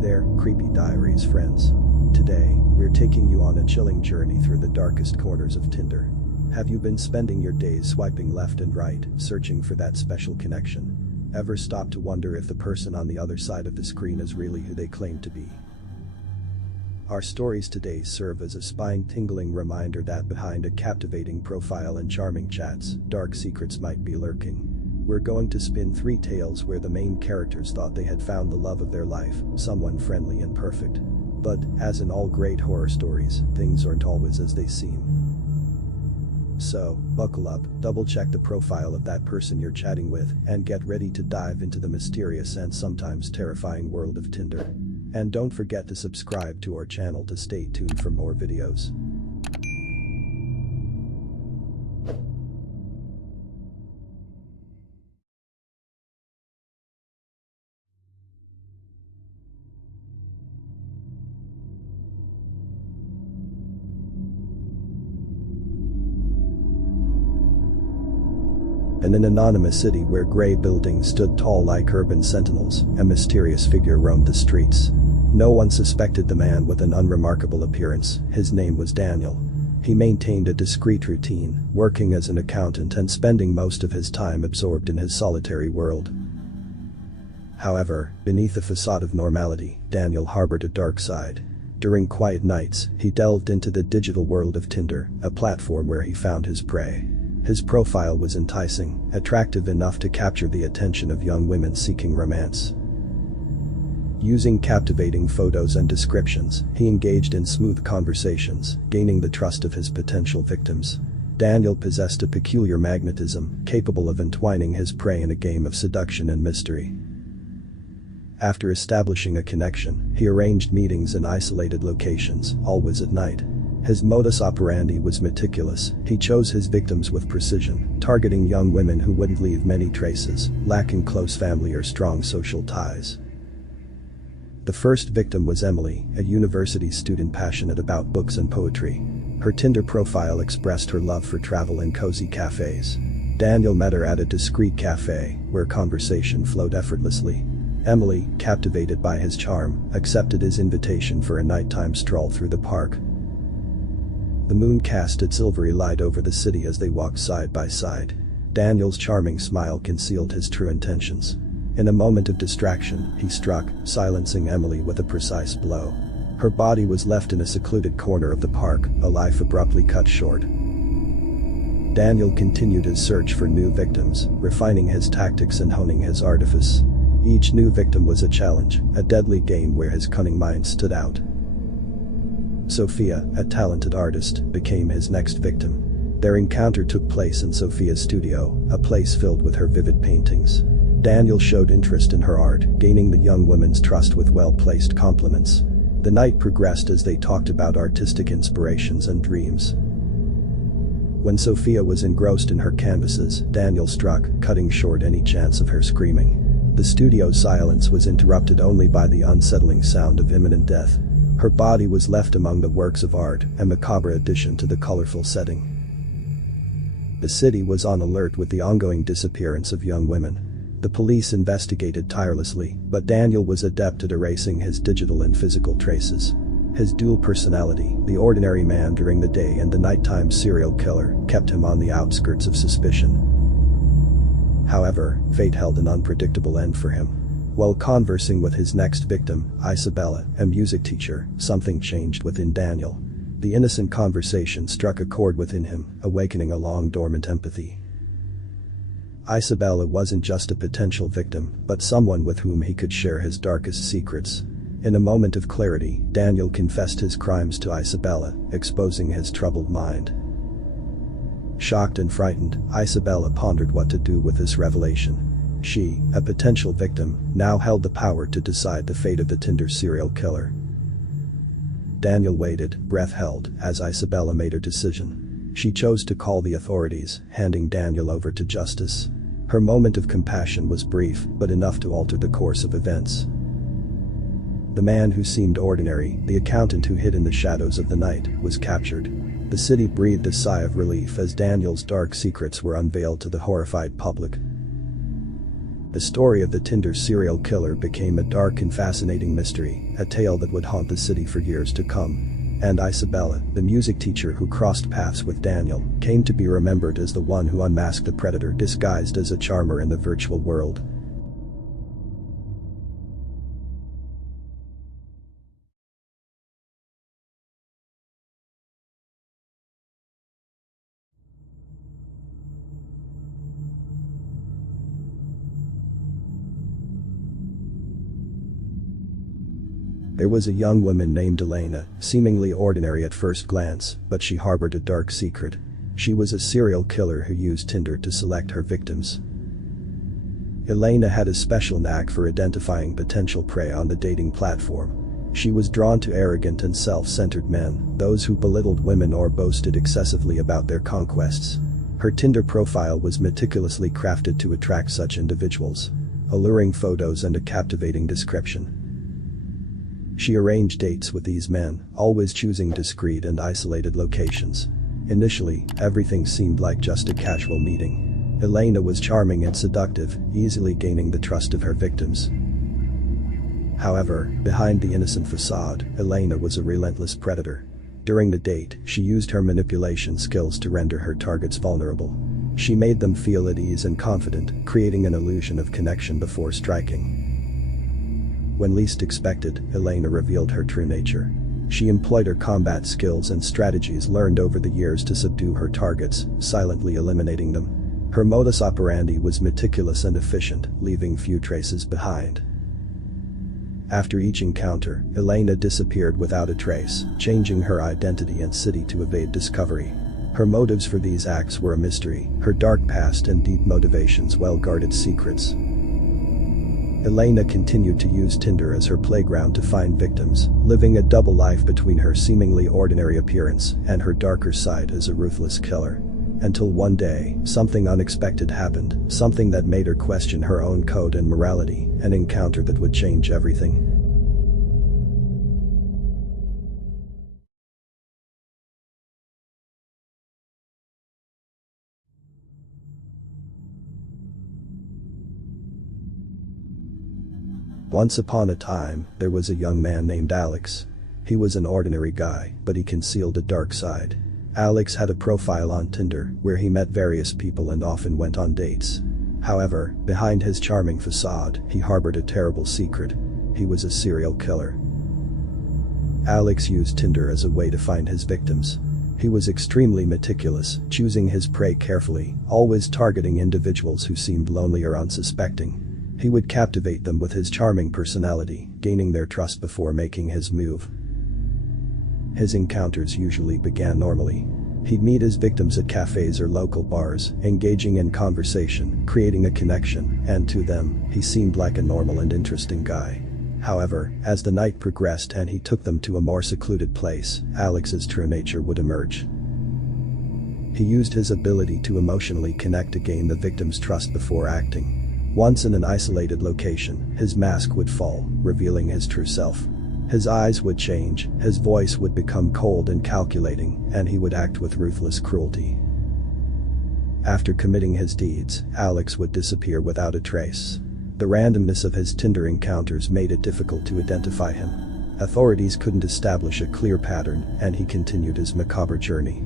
there, Creepy Diaries friends. Today, we're taking you on a chilling journey through the darkest corners of Tinder. Have you been spending your days swiping left and right, searching for that special connection? Ever stop to wonder if the person on the other side of the screen is really who they claim to be? Our stories today serve as a spine-tingling reminder that behind a captivating profile and charming chats, dark secrets might be lurking. We're going to spin 3 tales where the main characters thought they had found the love of their life, someone friendly and perfect. But, as in all great horror stories, things aren't always as they seem. So, buckle up, double-check the profile of that person you're chatting with, and get ready to dive into the mysterious and sometimes terrifying world of Tinder. And don't forget to subscribe to our channel to stay tuned for more videos. In an anonymous city where gray buildings stood tall like urban sentinels, a mysterious figure roamed the streets. No one suspected the man with an unremarkable appearance. His name was Daniel. He maintained a discreet routine, working as an accountant and spending most of his time absorbed in his solitary world. However, beneath a facade of normality, Daniel harbored a dark side. During quiet nights, he delved into the digital world of Tinder, a platform where he found his prey. His profile was enticing, attractive enough to capture the attention of young women seeking romance. Using captivating photos and descriptions, he engaged in smooth conversations, gaining the trust of his potential victims. Daniel possessed a peculiar magnetism, capable of entwining his prey in a game of seduction and mystery. After establishing a connection, he arranged meetings in isolated locations, always at night. His modus operandi was meticulous. He chose his victims with precision, targeting young women who wouldn't leave many traces, lacking close family or strong social ties. The first victim was Emily, a university student passionate about books and poetry. Her Tinder profile expressed her love for travel and cozy cafes. Daniel met her at a discreet cafe, where conversation flowed effortlessly. Emily, captivated by his charm, accepted his invitation for a nighttime stroll through the park. The moon cast its silvery light over the city as they walked side by side. Daniel's charming smile concealed his true intentions. In a moment of distraction, he struck, silencing Emily with a precise blow. Her body was left in a secluded corner of the park, a life abruptly cut short. Daniel continued his search for new victims, refining his tactics and honing his artifice. Each new victim was a challenge, a deadly game where his cunning mind stood out. Sophia, a talented artist, became his next victim. Their encounter took place in Sophia's studio, a place filled with her vivid paintings. Daniel showed interest in her art, gaining the young woman's trust with well-placed compliments. The night progressed as they talked about artistic inspirations and dreams. When Sophia was engrossed in her canvases, Daniel struck, cutting short any chance of her screaming. The studio's silence was interrupted only by the unsettling sound of imminent death. Her body was left among the works of art, a macabre addition to the colorful setting. The city was on alert with the ongoing disappearance of young women. The police investigated tirelessly, but Daniel was adept at erasing his digital and physical traces. His dual personality, the ordinary man during the day and the nighttime serial killer, kept him on the outskirts of suspicion. However, fate held an unpredictable end for him. While conversing with his next victim, Isabella, a music teacher, something changed within Daniel. The innocent conversation struck a chord within him, awakening a long-dormant empathy. Isabella wasn't just a potential victim, but someone with whom he could share his darkest secrets. In a moment of clarity, Daniel confessed his crimes to Isabella, exposing his troubled mind. Shocked and frightened, Isabella pondered what to do with this revelation. She, a potential victim, now held the power to decide the fate of the Tinder serial killer. Daniel waited, breath held, as Isabella made her decision. She chose to call the authorities, handing Daniel over to justice. Her moment of compassion was brief, but enough to alter the course of events. The man who seemed ordinary, the accountant who hid in the shadows of the night, was captured. The city breathed a sigh of relief as Daniel's dark secrets were unveiled to the horrified public. The story of the Tinder serial killer became a dark and fascinating mystery, a tale that would haunt the city for years to come. And Isabella, the music teacher who crossed paths with Daniel, came to be remembered as the one who unmasked the predator disguised as a charmer in the virtual world. There was a young woman named Elena, seemingly ordinary at first glance, but she harbored a dark secret. She was a serial killer who used Tinder to select her victims. Elena had a special knack for identifying potential prey on the dating platform. She was drawn to arrogant and self-centered men, those who belittled women or boasted excessively about their conquests. Her Tinder profile was meticulously crafted to attract such individuals. Alluring photos and a captivating description. She arranged dates with these men, always choosing discreet and isolated locations. Initially, everything seemed like just a casual meeting. Elena was charming and seductive, easily gaining the trust of her victims. However, behind the innocent facade, Elena was a relentless predator. During the date, she used her manipulation skills to render her targets vulnerable. She made them feel at ease and confident, creating an illusion of connection before striking. When least expected, Elena revealed her true nature. She employed her combat skills and strategies learned over the years to subdue her targets, silently eliminating them. Her modus operandi was meticulous and efficient, leaving few traces behind. After each encounter, Elena disappeared without a trace, changing her identity and city to evade discovery. Her motives for these acts were a mystery, her dark past and deep motivations well-guarded secrets. Elena continued to use Tinder as her playground to find victims, living a double life between her seemingly ordinary appearance and her darker side as a ruthless killer. Until one day, something unexpected happened, something that made her question her own code and morality, an encounter that would change everything. Once upon a time, there was a young man named Alex. He was an ordinary guy, but he concealed a dark side. Alex had a profile on Tinder, where he met various people and often went on dates. However, behind his charming facade, he harbored a terrible secret. He was a serial killer. Alex used Tinder as a way to find his victims. He was extremely meticulous, choosing his prey carefully, always targeting individuals who seemed lonely or unsuspecting. He would captivate them with his charming personality, gaining their trust before making his move. His encounters usually began normally. He'd meet his victims at cafes or local bars, engaging in conversation, creating a connection, and to them, he seemed like a normal and interesting guy. However, as the night progressed and he took them to a more secluded place, Alex's true nature would emerge. He used his ability to emotionally connect to gain the victim's trust before acting. Once in an isolated location, his mask would fall, revealing his true self. His eyes would change, his voice would become cold and calculating, and he would act with ruthless cruelty. After committing his deeds, Alex would disappear without a trace. The randomness of his Tinder encounters made it difficult to identify him. Authorities couldn't establish a clear pattern, and he continued his macabre journey.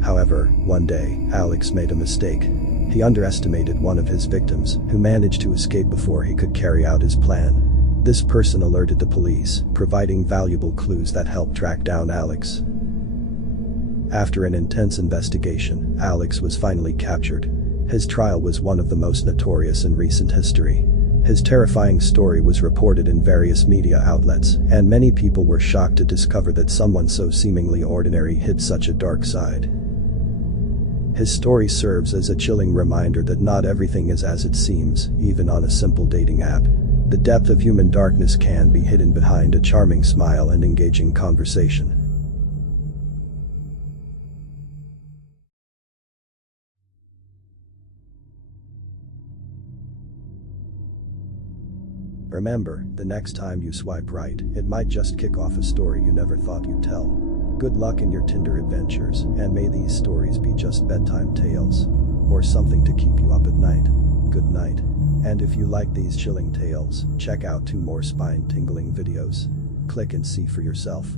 However, one day, Alex made a mistake. He underestimated one of his victims, who managed to escape before he could carry out his plan. This person alerted the police, providing valuable clues that helped track down Alex. After an intense investigation, Alex was finally captured. His trial was one of the most notorious in recent history. His terrifying story was reported in various media outlets, and many people were shocked to discover that someone so seemingly ordinary hid such a dark side. His story serves as a chilling reminder that not everything is as it seems, even on a simple dating app. The depth of human darkness can be hidden behind a charming smile and engaging conversation. Remember, the next time you swipe right, it might just kick off a story you never thought you'd tell. Good luck in your Tinder adventures, and may these stories be just bedtime tales, or something to keep you up at night. Good night. And if you like these chilling tales, check out 2 more spine-tingling videos. Click and see for yourself.